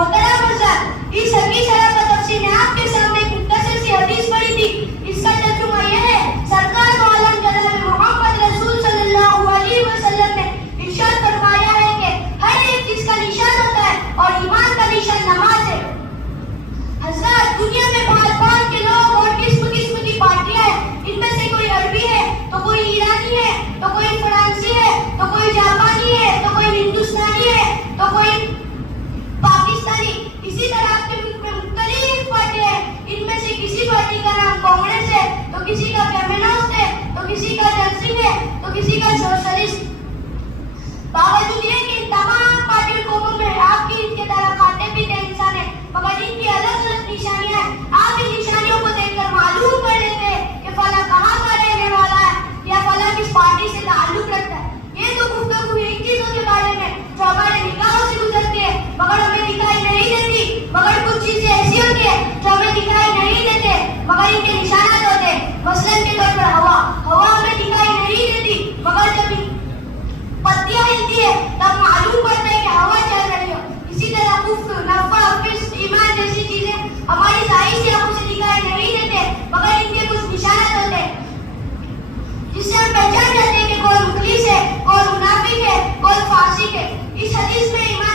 मोहतरम हज़रात, इस हकीकत का तफसील मैं आपके सामने एक मुख्तसर सी हदीस पढ़ी थी। इसका तर्जुमा यह है, सरकार दो आलम जनाब मोहम्मद रसूल सल्लल्लाहु अलैहि वसल्लम ने इरशाद फरमाया है कि हर एक चीज का निशान होता है और ईमान का निशान नमाज है। हज़रात, दुनिया में भांत-भांत के लोग और किस्म-किस्म की पार्टियां हैं। इनमें से कोई अरबी है, तो कोई ईरानी है, तो कोई फ्रांसी है, तो कोई जापानी है, तो कोई हिंदुस्तानी है, तो कोई पाकिस्तानी। इसी तरह आपके मुल्क में मुख्तलिफ पार्टियां हैं। इनमें से किसी पार्टी का नाम कांग्रेस है, तो किसी का कम्युनिस्ट है, तो किसी का जनसिंह है, तो किसी का सोशलिस्ट। बावजूद ये कि इन तमाम पार्टी कौमों में आपकी इनके तरह खाते पीते इंसान है, मगर इनकी अलग अलग निशानियां हैं। आप इन निशानियों को देखकर मालूम कर लेते हैं कि फला कहाँ का रहने वाला है या फला किस पार्टी से ताल्लुक रखता है। ये तो गुफ्तगू इन चीजों के बारे में जो हमारे निगाहों से गुजरती है मगर हमें दिखाई नहीं देती। मगर कुछ चीजें ऐसी होती है जो हमें दिखाई नहीं देते मगर इनके निशानात होते हैं। मसलन के तौर पर हवा हमें दिखाई नहीं देती, मगर जब पत्तियां हिलती है तब मालूम पड़ता है कि हवा चल रही है। इसी तरह कुफ्र, नफा, फिस्क, ईमान जैसी चीजें हमारी जाहिर सी आंखों से दिखाई नहीं देते मगर इनके कुछ निशानात होते हैं जिससे हम पहचान जाते हैं कि कौन मुखलिस है, कौन मुनाफिक है, कौन फासिक है। इस हदीस में ईमान